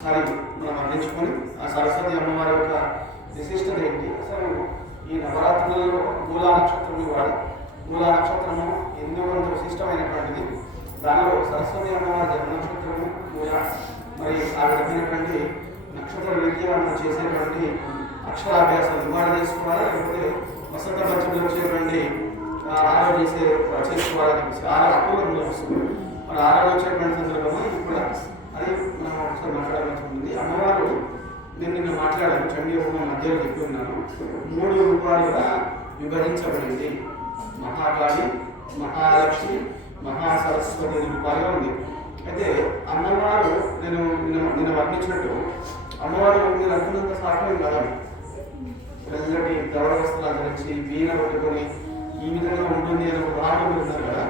ఒకసారి మనం అందించుకొని ఆ సరస్వతి అమ్మవారి యొక్క విశిష్టత ఏంటి? అసలు ఈ నవరాత్రులలో మూలా నక్షత్రం వాడు మూలా నక్షత్రము ఎందుకు విశిష్టమైనటువంటిది? దానిలో సరస్వతి అమ్మవారి జన్మ నక్షత్రము మూల మరి ఆ విధమైనటువంటి నక్షత్ర రీత్యా మనం చేసేటువంటి అక్షరాభ్యాసం నివారణ చేసుకోవాలి? లేకపోతే వసంత పంచమిలో వచ్చేటువంటి ఆ, ఆరో చేసే చేసుకోవాలని చెప్పేసి ఆరో అపూర్వంలో మరి ఆరో వచ్చేటువంటి సందర్భంలో ఇప్పుడు అని మనం ఒకసారి మాట్లాడాల్సి అమ్మవారు నేను నిన్న మాట్లాడాను చండీ మధ్యలో చెప్పి ఉన్నాను. మూడు రూపాలుగా విభజించబడింది మహాకాళి మహాలక్ష్మి మహాసరస్వతి రూపాలుగా ఉంది. అయితే అమ్మవారు నేను నిన్న నిన్న వర్ణించినట్టు అమ్మవారు మీరు అనుకున్నంత సాధ్యం కదా. పిల్లలకి దవడ వస్త్రాలు ధరించి వీణ పట్టుకొని ఈ విధంగా ఉంటుంది అని ఒక భావన కదా.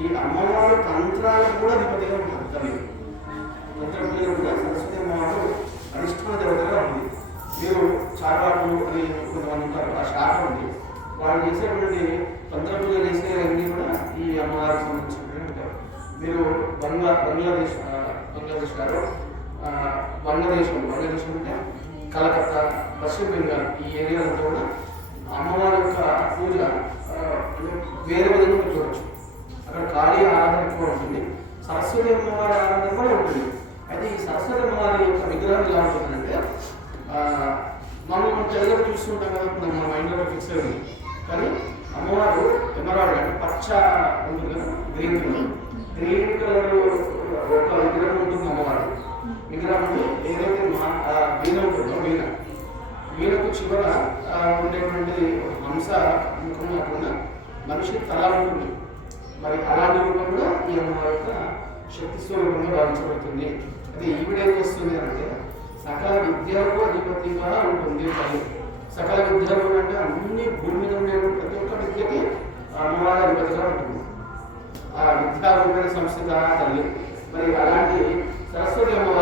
ఈ అమ్మవారు తంత్రాలకు కొంతమంది ఉంటారు ఆ స్టాఫ్ ఉంది. వాళ్ళు చేసేటువంటి తంత్రపుల్లి చేసే కూడా ఈ అమ్మవారికి సంబంధించినటువంటి ఉంటారు మీరు బంగ్లా బంగ్లాదేశ్ బంగ్లాదేశ్ గారు బంగ్లాదేశం బంగ్లాదేశం అంటే కలకత్తా పశ్చిమ బెంగాల్ ఈ ఏరియాలో కూడా అమ్మవారి యొక్క పూజ వేరే విధంగా చూడవచ్చు అక్కడ ఖాళీ ఆరాధన కూడా ఉంటుంది. సరస్వతి అమ్మవారి ఆరాధన కూడా ఉంటుంది. అయితే ఈ సరస్వతి అమ్మవారి యొక్క విగ్రహం ఎలా ఉంటుందంటే మనం మన తెలుగులో చూస్తుంటాం కదా మన మైండ్లో ఫిక్స్ అయింది కానీ అమ్మవారు ఎమరాల్డ్ అంటే పచ్చ ఉంటుంది కదా గ్రీన్ కలర్ గ్రీన్ కలర్ ఒక విగ్రహం ఉంటుంది అమ్మవారు విగ్రహం ఏదైతే మా వీణ ఉంటుందో వీణ వీణకు చివర ఉండేటువంటి హంస ముఖం కాకుండా మనిషి తల ఉంటుంది. మరి అలాంటి రూపంలో ఈ అమ్మవారి యొక్క శక్తి స్వరూపంగా భావించబడుతుంది. అది ఈవిడేం చేస్తుంది అంటే సకల విద్యకు అధిపతిగా ఉంటుంది తల్లి సకల విద్యలు అంటే అన్ని భూమి మీద ఉండే ప్రతి ఒక్క విద్యకి అమ్మవారి అధిపతిగా ఉంటుంది. ఆ విద్యారూపమైన సంస్థ తల్లి. మరి అలాంటి సరస్వతి అమ్మ